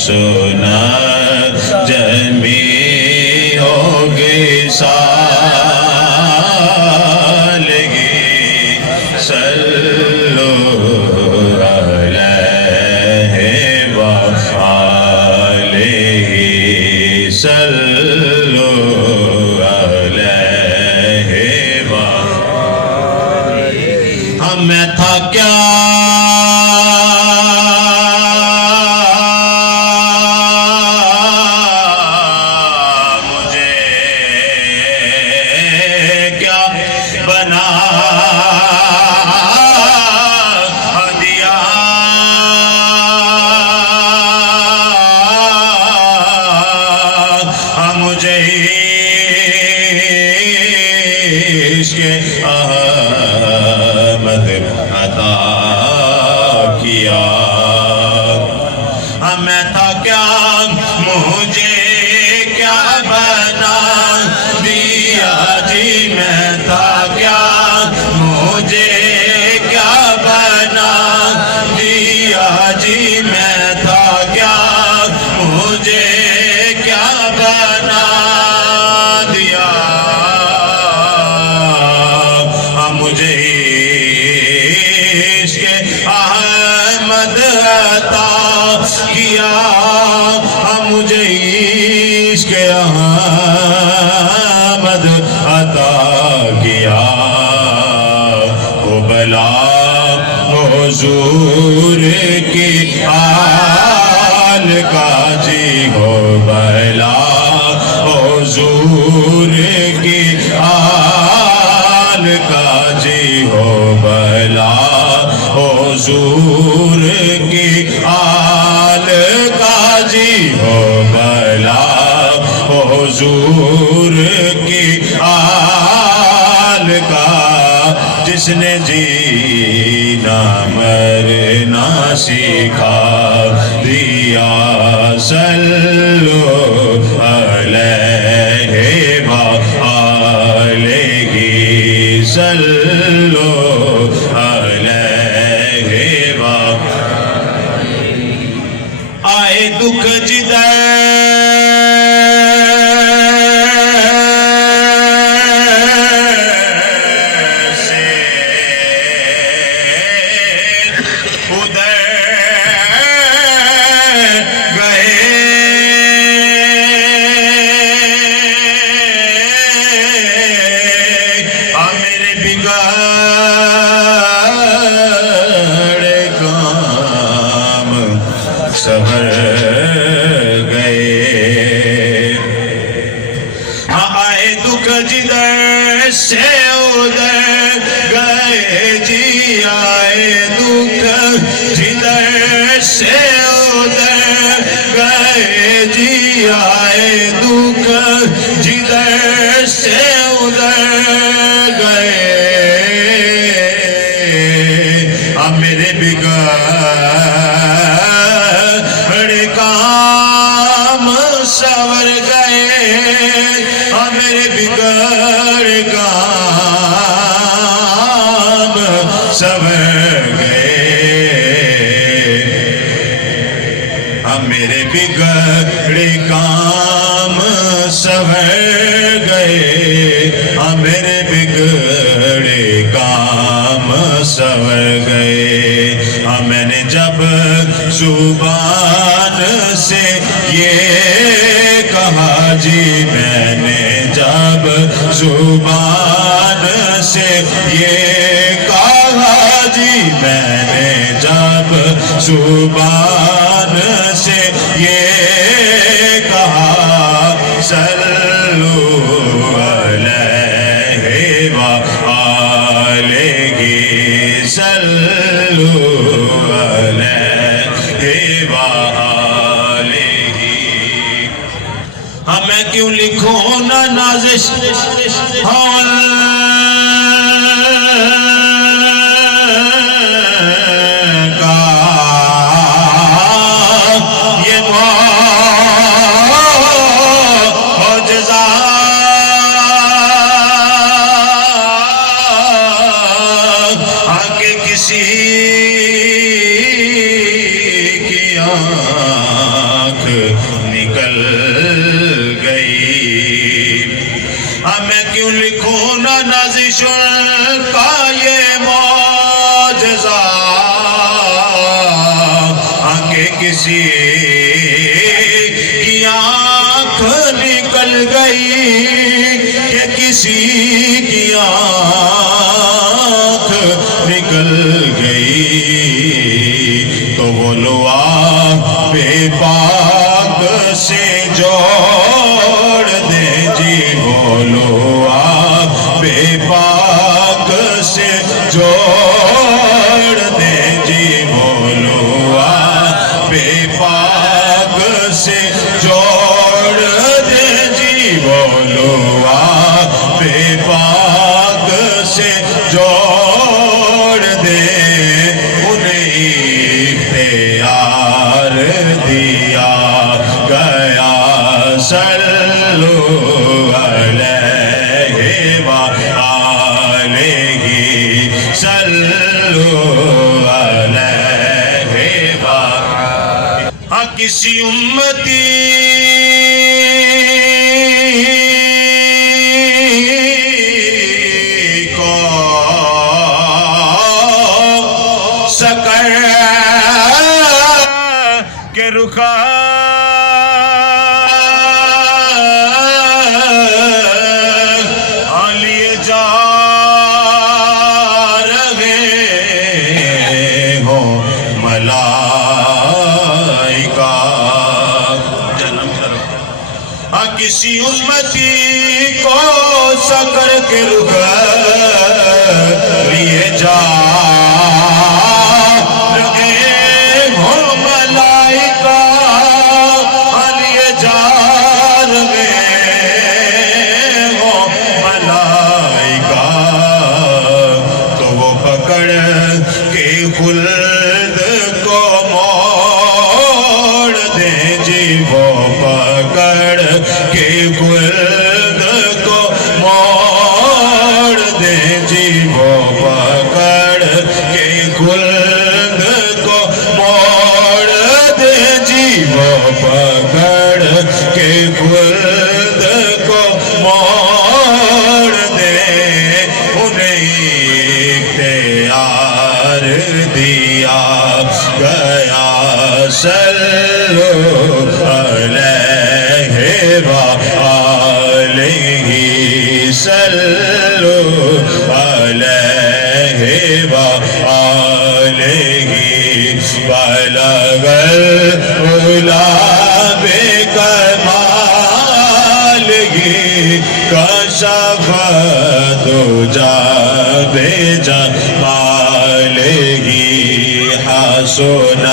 سنا جمی ہوگی سالگی صلو علیہ وآلہ صلو علیہ وآلہ ہمیں تھا کیا احمد عطا کیا ہمیں تھا کیا مجھے کیا بنا دیا جی میں تھا کیا مجھے کیا بنا دیا جی میں تھا کیا مجھے کیا بنا دیا مجھے عشق احمد عطا کیا مجھے عشق احمد عطا کیا وہ بلا حضور کی آل کا جی ہو بلا حضور کی آل کا جی ہو بلا حضور کی آل کا جی ہو بلا حضور کی آل کا جس نے جینا مرنا سکھا دیا صلو علیہ وآلہ صلو علیہ وآلہ آئے دکھ جدھر سے ادھر گئے میرے بگاڑے کام سنور گئے آئے دکھ جدھر سے ادھر گئے جی آئے دکھ جدھر سے ادھر گئے جی آئے دکھ جدھر سے ادھر گئے میرے بگاڑے کام سنور گئے میرے بگاڑے کام سنور گئے میرے بگڑے کام سنور گئے میرے بگڑے کام سنور گئے میں نے جب زبان سے یہ کہا جی میں نے جب زبان سے یہ کہا جی میں نے جب زبان سے یہ کہا صلو علیہ وآلہ صلو علیہ وآلہ ہمیں کیوں لکھو نہ نازش کسی کی آنکھ نکل گئی کہ کسی کی آنکھ نکل گئی تو وہ لوا بے پاک سے جوڑ دے جی وہ لوا بے پاک سے جوڑ دے جی وہ لوا بے پاک سے جوڑ دے جی وہ لوا بے پاک سے جوڑ دے انہیں اختیار دیا گیا صلو علیہ وآلہ صلو علیہ وآلہ کسی امتی کو سکر کے رخا لیے جا رہے ہو ملائکہ کسی امتی کو سکر کے رخ لیے جا رہے ہو ملائکہ لیے جا رہے ہو ملائکہ تو وہ پکڑ کے خلد کو موڑ دے جی وہ پکڑ کے خلد کو موڑ دے جی وہ پکڑ کے خلد کو موڑ دے جی وہ پکڑ کے خلد کو موڑ دے انہیں اختیار دیا گیا صلو علیہ وآلہ صلو علیہ وآلہ بلغ العلا بکمالہ کشف الدجی بجمالہ حسن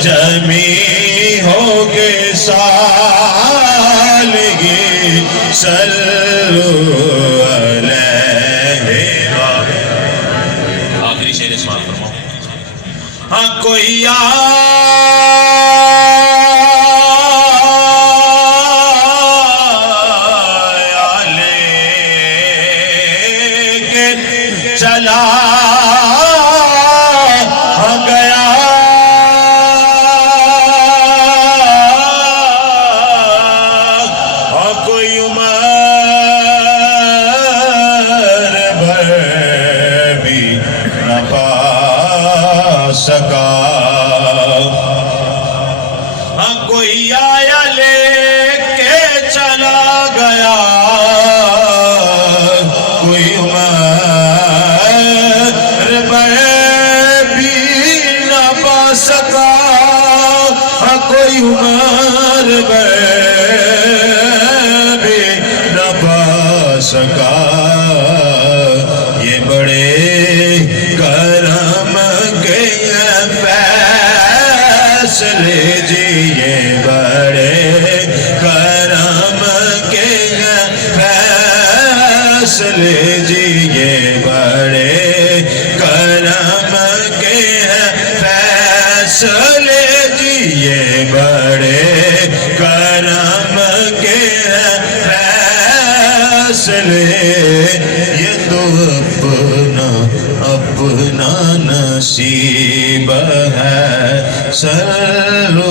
جمیع کے صالح صلو علیہ آخری شعر اسمال فرماؤ ہاں کوئی آیا لے کے چلا گیا اور کوئی عمر بھر بھی نہ پا سکا کوئی آیا لے کے چلا گیا کوئی عمر بھر بھی نہ پا سکا کوئی عمر بھر بھی نہ پا سکا یہ بڑے کرم کے فیصلے جی یہ بڑے کرم کے فیصلے جی یہ بڑے کرم کے ہیں فیصلے جی یہ بڑے کرم کے ہیں فیصلے یہ تو اپنا نصیب ہے صلو